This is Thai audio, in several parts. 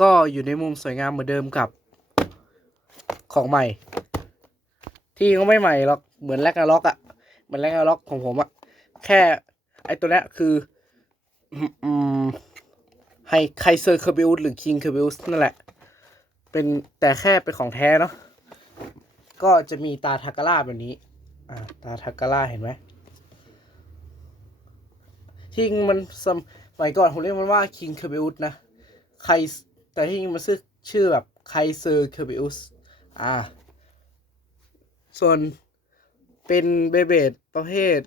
ก็อยู่ในมุมสวยงามเหมือนเดิมกับ ของใหม่ ที่ก็ไม่ใหม่หรอกเหมือนแรกนาล็อกอะเหมือนแรกนาล็อกของผมอะแค่ไอตัวนี้คืออืมให้ไคเซอร์เคอร์บิวหรือคิงเคอร์บิวนั่นแหละ เป็นแต่แค่เป็นของแท้เนาะก็จะมีตาทาการ่าแบบนี้ อ่า ตาทาการ่าเห็นไหมที่จริงมันสมัยก่อนผมเรียกมันว่าคิงเคอร์บิวนะไค แต่ที่จริงมันชื่อชื่อแบบไคเซอร์เคอร์บิวอ่า ส่วนเป็นเบเบดประเภท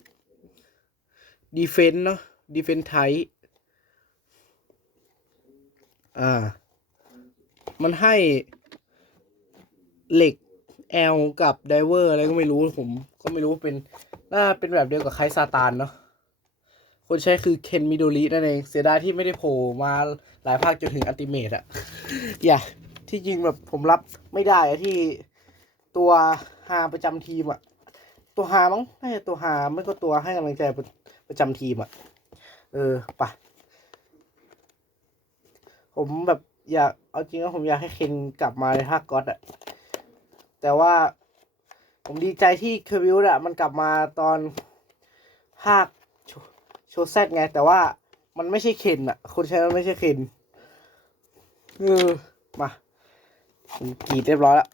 ดีเฟนต์เนาะดีเฟนต์ไทอ่า มันให้เหล็ก L กับไดเวอร์อะไรก็ไม่รู้ผมก็ไม่รู้ว่าเป็นน่าเป็นแบบเดียวกับไคซาตานเนาะ คนใช้คือเคนมิโดรินั่นเอง เสียดายที่ไม่ได้โผล่มาหลายภาคจนถึงอัลติเมตอะอย่าที่จริงแบบผมรับไม่ได้อะที่ตัวฮาประจำทีมอะตัวฮามั้งน่ตัวฮาไม่ก็ตัวให้กำลังใจประประจำทีมอะเออปะผมแบบอยากเอาจริงว่าผมอยากให้เคนกลับมาในภาคก็อดอะแต่ว่าผมดีใจที่เคอร์บิวอะมันกลับมาตอนภาค ชโชว์แซดไง แต่ว่ามันไม่ใช่เคนอะคนใช้มันไม่ใช่เคนเออมาผมกรีดเรียบร้อยแล้ว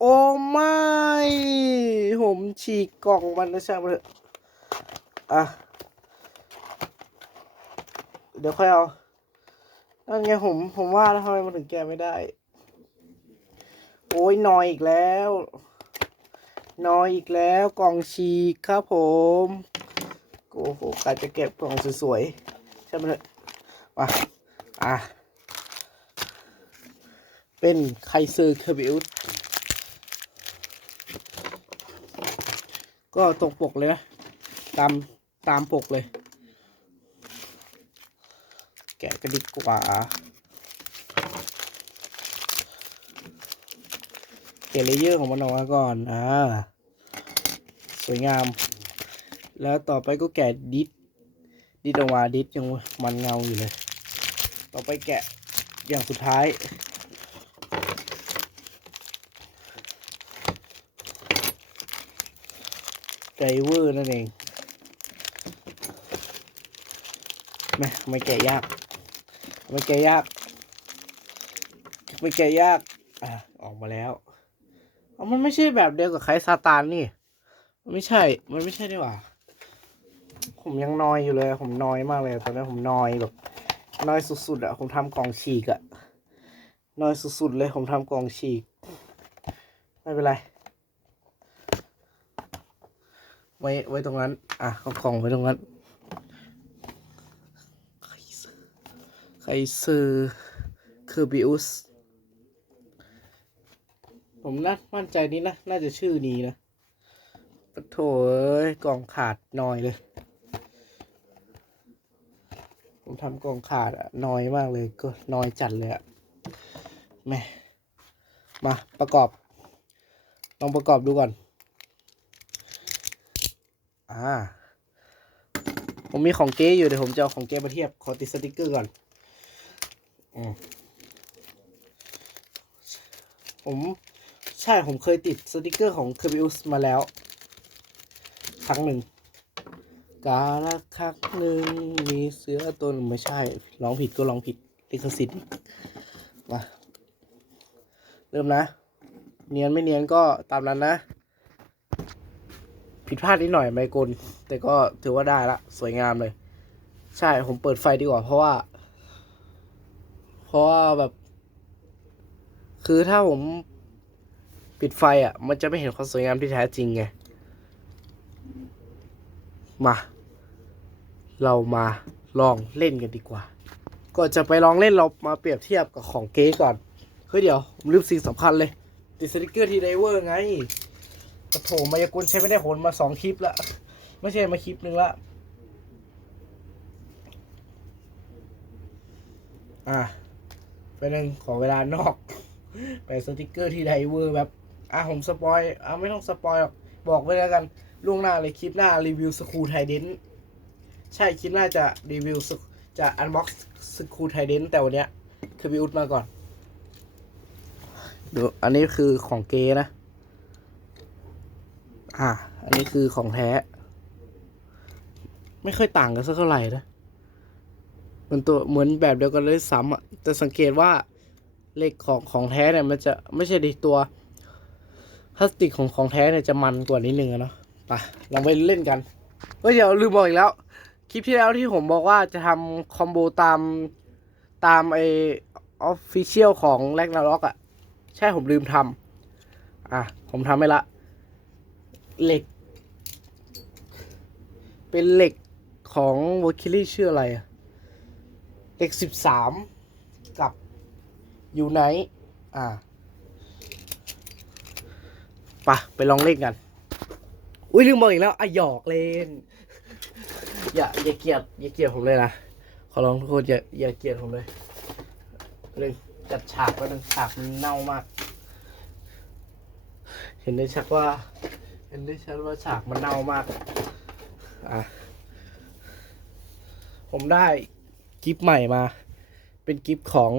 โอ้ไม่ ผมฉีกกล่องมันนะช่างมันเถอะอะ เดี๋ยวค่อยเอา นั่นไงผม ผมว่าแล้วทำไมมันถึงแกะไม่ได้ โอ้ยนอยอีกแล้วนอยอีกแล้วกล่องฉีกครับผม โอ้โหกาจะเก็บกล่องสวยๆใช่ไหมเถอะมาอะ เป็นไคเซอร์เคอร์บิวก็ตรงปกเลยนะ ตาม ตามปกเลย แกะกันดีกว่า เกะเลเยอร์ของมันออกมาก่อน อ่า สวยงาม แล้วต่อไปก็แกะดิสดิสออกมาดิสยังมันเงาอยู่เลย ต่อไปแกะอย่างสุดท้าย ไดเวอร์นั่นเองไม่ไม่แกะยาก ไม่แกะยาก ไม่แกะยาก อะ ออกมาแล้วมันไม่ใช่แบบเดียวกับไคซาตานนี่มันไม่ใช่ มันไม่ใช่ดีกว่า ผมยังนอยอยู่เลย ผมนอยมากเลย ตอนนี้ผมนอยแบบนอยสุดๆอะผมทำกล่องฉีกอะนอยสุดๆเลย ผมทำกล่องฉีก ไม่เป็นไร ไว้ไว้ตรงนั้น อะเอาของไว้ตรงนั้นไคเซอร์ไคเซอร์เคอร์บิอุสผมน่ามั่นใจนี้นะ น่าจะชื่อนี้นะปะโถเอ้ยกล่องขาดนอยเลย ผมทำกล่องขาดอะน้อยมากเลยก็น้อยจัดเลยอะแม่มาประกอบ ลองประกอบดูก่อน อ่า ผมมีของเก๊อยู่เดี๋ยวผมจะเอาของเก๊มาเทียบ ขอติดสติกเกอร์ก่อนอผมใช่ผมเคยติดสติกเกอร์ของเคอร์บิอุสมาแล้ว ครั้งหนึ่ง กาละครั้งหนึ่งมีเสือตัวหนึ่งไม่ใช่ร้องผิดก็ร้องผิดลิขสิทธิ์มาเริ่มนะ เนียนไม่เนียนก็ตามนั้นนะ ผิดพลาดนิดหน่อยไมกลแต่ก็ถือว่าได้ละสวยงามเลย ใช่ผมเปิดไฟดีกว่า เพราะว่า เพราะว่าแบบ คือถ้าผมปิดไฟอะ มันจะไม่เห็นความสวยงามที่แท้จริงไง มา เรามาลองเล่นกันดีกว่าก่อนจะไปลองเล่นเรามาเปรียบเทียบกับของเก๊ก่อน เฮ้ยเดี๋ยวผมลืมสิ่งสำคัญเลย ติดสติกเกอร์ทีไดเวอร์ไงกระโถมายากลใช้ไม่ได้ผลมาสองคลิปละ ไม่ใช่มาคลิปหนึ่งละ อะไปหนึ่งขอเวลานอก ไปสติกเกอร์ทีไดเวอร์แบบ อะผมสปอยอะไม่ต้องสปอยหรอก บอกไว้แล้วกันล่วงหน้าเลยคลิปหน้ารีวิวสกูไทเดน ใช่คลิปหน้าจะรีวิวจะอันบ็อกสกูไทเดนแต่วันเนี้ยเทบิอุดมาก่อนดูอันนี้คือของเกนะ อ่า อันนี้คือของแท้ ไม่ค่อยต่างกันสักเท่าไหร่นะมันตัวเหมือนแบบเดียวกันเลยซ้ำอะแต่สังเกตว่าเหล็กของของแท้เนี่ยมันจะไม่ใช่ดิตัวพลาสติกของของแท้เนี่ยจะมันกว่านิดนึงอะเนะไปลองไปเล่นกันเฮ้ยเดี๋ยวลืมบอกอีกแล้ว คลิปที่แล้วที่ผมบอกว่าจะทำคอมโบตามตามไอออฟฟิเชียลของแลกนาล็อกอะ ใช่ผมลืมทำอะ ผมทำไม่ละ เหล็ก เป็นเหล็กของวอคิลี่ชื่ออะไรเหล็กสิบสามกับยูไนอ่าปะไปลองเล่นกัน อุ้ยลืมบอกอีกแล้วอะหยอกเล่น อย่าอย่าเกลียดอย่าเกลียดผมเลยนะขอร้องทุกคนอย่าอย่าเกลียดผมเลยเลยจัดฉากไว้หนึ่งฉากมันเน่ามาก เห็นได้ชัดว่า เห็นได้ชัดว่าฉากมันเน่ามากอะผมได้กิฟต์ใหม่มา เป็นกิฟต์ของ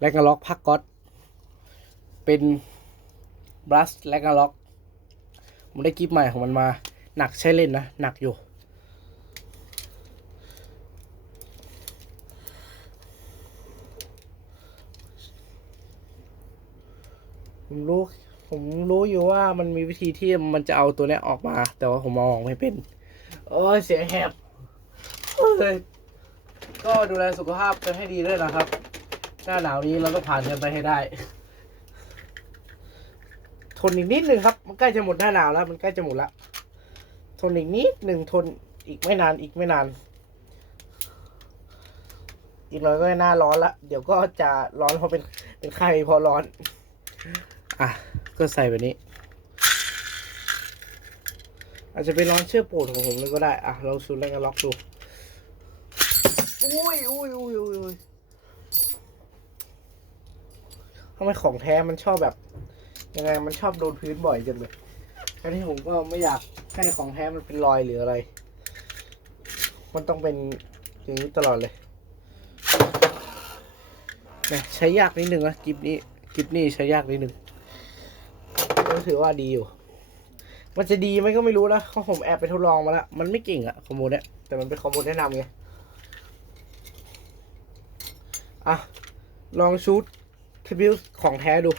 แลกนาล็อกพักก๊อตเป็นบลัสแลกนาล็อกผมได้กิฟต์ใหม่ของมันมา หนักใช้เล่นนะ หนักอยู่ ผมรู้ ผมรู้อยู่ว่ามันมีวิธีที่มันจะเอาตัวเนี้ยออกมา แต่ว่าผมมองไม่เป็น โอ้ยเสียงแหบก็ดูแลสุขภาพกันให้ดีด้วยนะครับ หน้าหนาวนี้เราต้องผ่านกันไปให้ได้ ทนอีกนิดนึงครับ มันใกล้จะหมดหน้าหนาวแล้ว มันใกล้จะหมดละทนอีกนิดหนึ่งทนอีกไม่นานอีกไม่นาน อีกหน่อยก็หน้าร้อนละ เดี๋ยวก็จะร้อนเพราะเป็นเป็นไข้พอร้อน อะ ก็ใส่แบบนี้ อาจจะเป็นร้อนเชื่อโปรดของผมเลยก็ได้ อะลองซูนแล้วก็ล็อกดูอุ้ยอุ้ยอุ้ยอุ้ยอุ้ยทำไมของแท้มันชอบแบบ ยังไงมันชอบโดนพื้นบ่อยจังเลยแค่นี้ผมก็ไม่อยากให้ของแท้มันเป็นรอยหรืออะไร มันต้องเป็นอย่างนี้ตลอดเลยเนี่ยใช้ยากนิดนึงนะกิฟนี้กิฟนี่ใช้ยากนิดนึง ก็ถือว่าดีอยู่ มันจะดีไหมก็ไม่รู้นะเพราะผมแอบไปทดลองมาแล้ว มันไม่เก่งอะคอมโบเนี่ย แต่มันเป็นคอมโบแนะนำไง อะ ลองชุดทริบิวของแท้ดู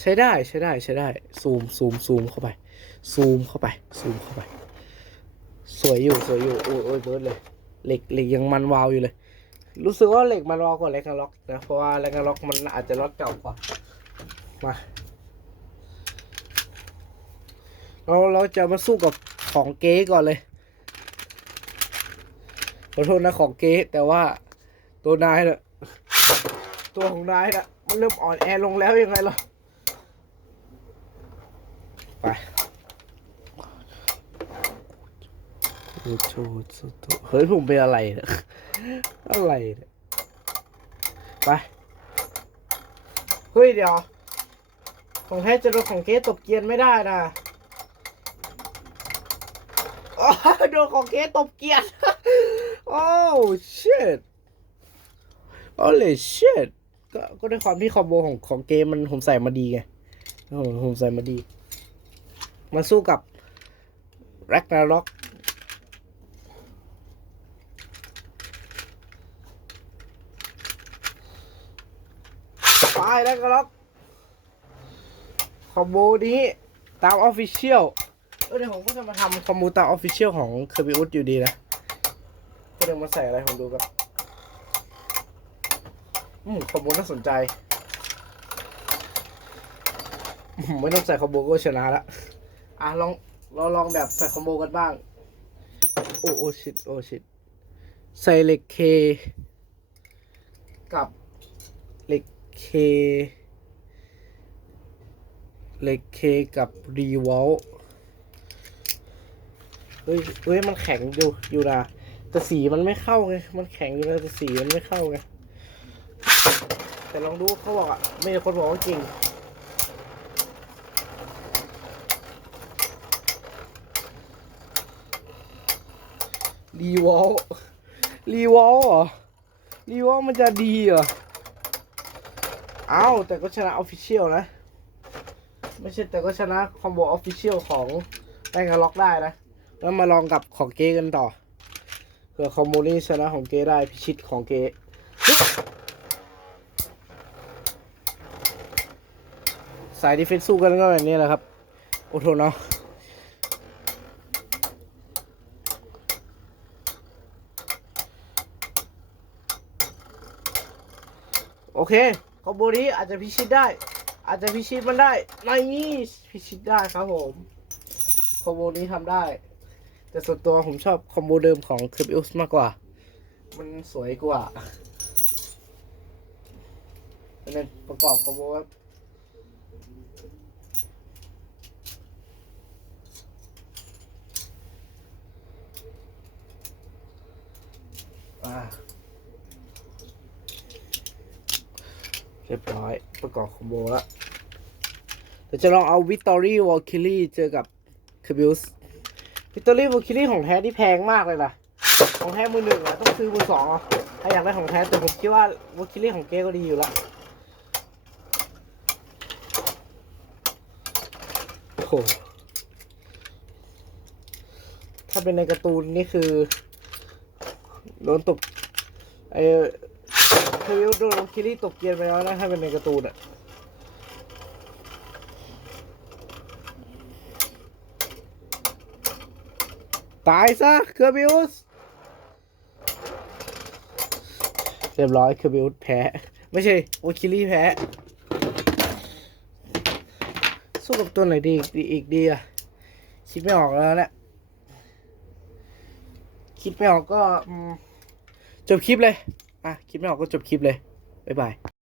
ใช้ได้ใช้ได้ใช้ได้ ซูมซูมซูมเข้าไป ซูมเข้าไป ซูมเข้าไป สวยอยู่สวยอยู่ โอ้ยเบิร์ดเลย เหล็กเหล็กยังมันวาวอยู่เลย รู้สึกว่าเหล็กมันรอกว่าแลกาล็อกนะ เพราะว่าแลกาล็อกมันอาจจะล็อตเก่ากว่า มา เราเราจะมาสู้กับของเก๊ก่อนเลย ขอโทษนะของเก๊แต่ว่าตัวนายเน่ะตัวของนายน่ะมันเริ่มอ่อนแอลงแล้วยังไงล่ะ ไป โอ้โหเฮ้ยผมเป็นอะไรเนี่ยอะไรเนี่ยไป เฮ้ยเดี๋ยว ของแท้จะโดนของเก๊ตบเกียนไม่ได้นะอ๋อโดนของเก๊ตบเกียนโอ้ shit holy shit ก็ก็ด้วยความที่คอมโบของของเกมมันผมใส่มาดีไงผมผมใส่มาดี มาสู้กับ Ragnarok ไปแล้วก็ล็อกคอมโบนี้ตามออฟฟิเชียลเออเดี๋ยวผมก็จะมาทำคอมโบตามออฟฟิเชียลของเคอร์บิอุสอยู่ดีนะก็เดี๋ยวมาใส่อะไรผมดูกันอืมคอมโบน่าสนใจอืมไม่ต้องใส่คอมโบก็ชนะละอะลองเราลองแบบใส่คอมโบกันบ้าง โอ้โอ้ชิดโอ้ชิดใส่เหล็กเคกับเหล็ก เคเหล็กเคกับรีวอลเฮ้ยเฮ้ย มันแข็งอยู่อยู่นะแต่สีมันไม่เข้าไง มันแข็งอยู่นะแต่สีมันไม่เข้าไง แต่ลองดูเขาบอกอะ ไม่มีคนบอกว่าจริงรีวอลรีวอลเหรอรีวอลมันจะดีเหรอ เอ้าแต่ก็ชนะออฟฟิเชียลนะ ไม่ใช่แต่ก็ชนะคอมโบออฟฟิเชียลของแป้งกล็อกได้นะ แล้วมาลองกับของเกกันต่อเผื่อคอมโบนี้ชนะของเกได้พิชิตของเกสายดีเฟนซ์สู้กันก็แบบนี้แหละครับโอ้โหเนาะโอเค คอมโบนี้อาจจะพิชิตได้ อาจจะพิชิตมันได้ในนี้พิชิตได้ครับผมคอมโบนี้ทำได้ แต่ส่วนตัวผมชอบคอมโบเดิมของค r ิ b ิ u สมากกว่า มันสวยกว่าเป็นประกอบคอมโบครับอ่า เรียบร้อยประกอบคอมโบแล้วเดี๋ยวจะลองเอาวิตตอรี่วอลคิลี่เจอกับค r ิ b ิ u สวิตตอรี่วอลคิลี่ของแท้ที่แพงมากเลยนะของแท้มือหนึ่งอะต้องซื้อมือสองอะถ้าอยากได้ของแท้แต่ผมคิดว่าวอลคิลี่ของเก้ก็ดีอยู่ล้วโอ้โหถ้าเป็นในการ์ตูนนี่คือโดนตบไอ้ เควิลโดนคิริตบเกียนไปแล้วนะถ้าเป็นในการ์ตูนอะตายซะเคอร์บิวสเรียบร้อยเคอร์บิวสแพ้ ไม่ใช่โอคิริแพ้ สู้กับตัวไหนดีอีกดีอีกดีอะคิดไม่ออกแล้วเนี่ยคิดไม่ออกก็จบคลิปเลย อะ คิดไม่ออกก็จบคลิปเลย บ๊ายบาย